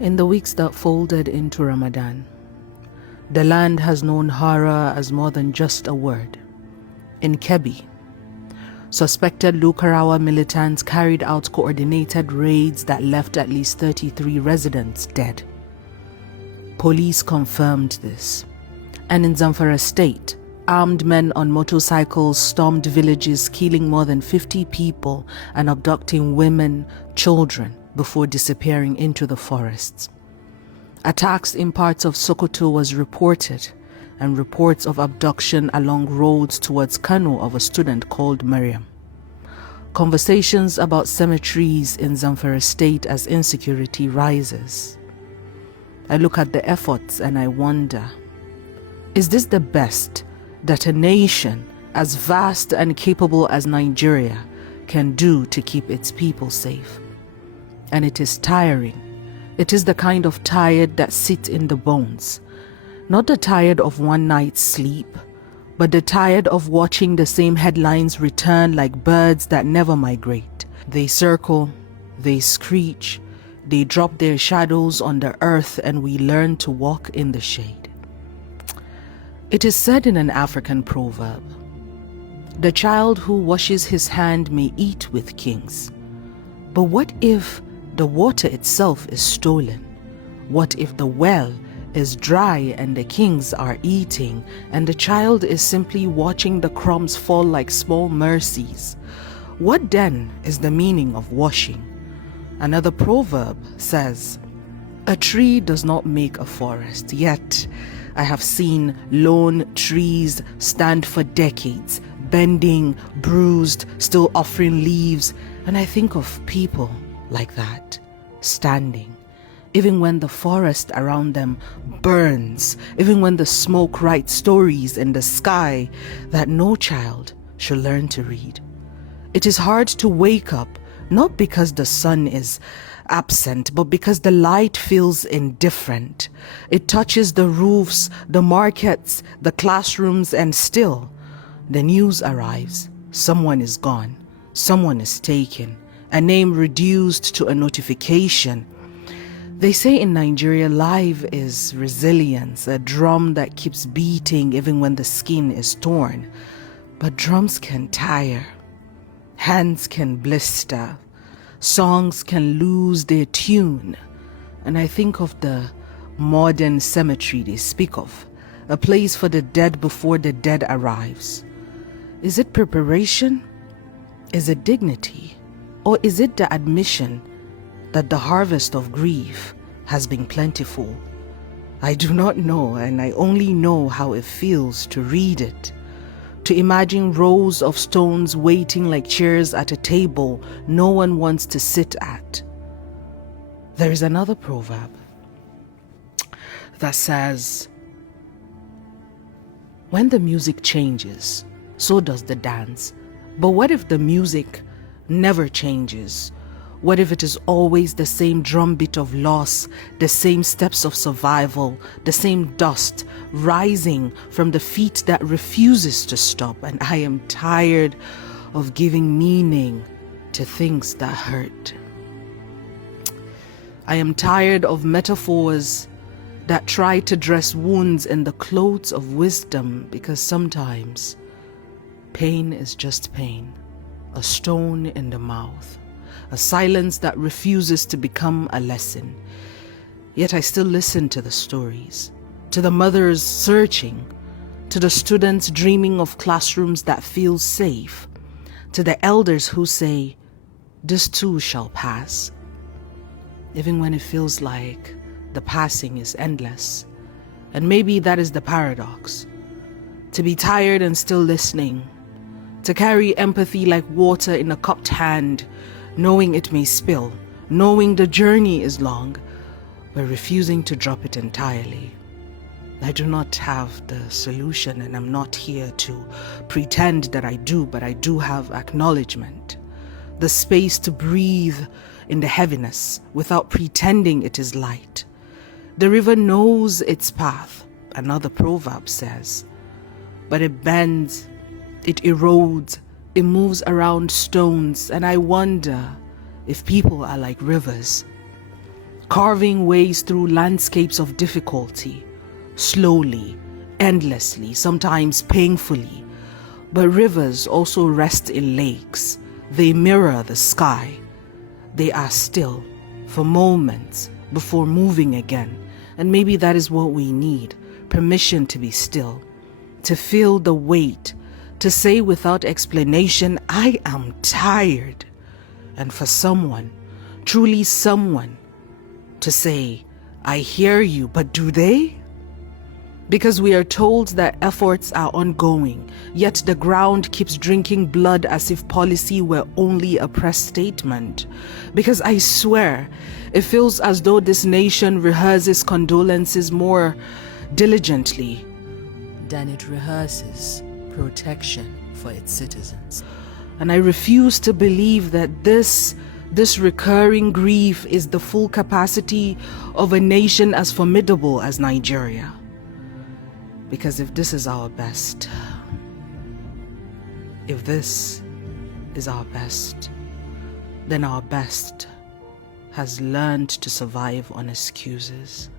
In the weeks that folded into Ramadan, the land has known horror as more than just a word. In Kebbi, suspected Lukarawa militants carried out coordinated raids that left at least 33 residents dead. Police confirmed this. And in Zamfara State, armed men on motorcycles stormed villages, killing more than 50 people and abducting women, children, before disappearing into the forests. Attacks in parts of Sokoto was reported, and reports of abduction along roads towards Kano of a student called Mariam. Conversations about cemeteries in Zamfara State as insecurity rises. I look at the efforts and I wonder, is this the best that a nation as vast and capable as Nigeria can do to keep its people safe? And it is tiring. It is the kind of tired that sits in the bones. Not the tired of one night's sleep, but the tired of watching the same headlines return like birds that never migrate. They circle, they screech, they drop their shadows on the earth, and we learn to walk in the shade. It is said in an African proverb, "The child who washes his hand may eat with kings." But what if the water itself is stolen? What if the well is dry and the kings are eating and the child is simply watching the crumbs fall like small mercies? What then is the meaning of washing? Another proverb says, "A tree does not make a forest, yet I have seen lone trees stand for decades, bending, bruised, still offering leaves," and I think of people like that, standing, even when the forest around them burns, even when the smoke writes stories in the sky that no child should learn to read. It is hard to wake up, not because the sun is absent, but because the light feels indifferent. It touches the roofs, the markets, the classrooms, and still the news arrives. Someone is gone. Someone is taken. A name reduced to a notification. They say in Nigeria, life is resilience, a drum that keeps beating even when the skin is torn. But drums can tire. Hands can blister. Songs can lose their tune. And I think of the modern cemetery they speak of, a place for the dead before the dead arrives. Is it preparation? Is it dignity? Or is it the admission that the harvest of grief has been plentiful? I do not know, and I only know how it feels to read it. To imagine rows of stones waiting like chairs at a table no one wants to sit at. There is another proverb that says, "When the music changes, so does the dance." But what if the music never changes? What if it is always the same drumbeat of loss, the same steps of survival, the same dust rising from the feet that refuses to stop? And I am tired of giving meaning to things that hurt. I am tired of metaphors that try to dress wounds in the clothes of wisdom, because sometimes pain is just pain, a stone in the mouth, a silence that refuses to become a lesson. Yet I still listen to the stories, to the mothers searching, to the students dreaming of classrooms that feel safe, to the elders who say, "This too shall pass," even when it feels like the passing is endless. And maybe that is the paradox, to be tired and still listening, to carry empathy like water in a cupped hand, knowing it may spill, knowing the journey is long, but refusing to drop it entirely. I do not have the solution, and I'm not here to pretend that I do, but I do have acknowledgement, the space to breathe in the heaviness without pretending it is light. The river knows its path, another proverb says, but it bends, it erodes, it moves around stones, and I wonder if people are like rivers. carving ways through landscapes of difficulty, slowly, endlessly, sometimes painfully. But rivers also rest in lakes. They mirror the sky. They are still for moments before moving again. And maybe that is what we need, permission to be still, to feel the weight, to say without explanation, I am tired. And for someone, truly someone, to say, I hear you, but do they? Because we are told that efforts are ongoing, yet the ground keeps drinking blood as if policy were only a press statement. Because I swear, it feels as though this nation rehearses condolences more diligently than it rehearses protection for its citizens. And I refuse to believe that this recurring grief is the full capacity of a nation as formidable as Nigeria. Because if this is our best, if this is our best, then our best has learned to survive on excuses.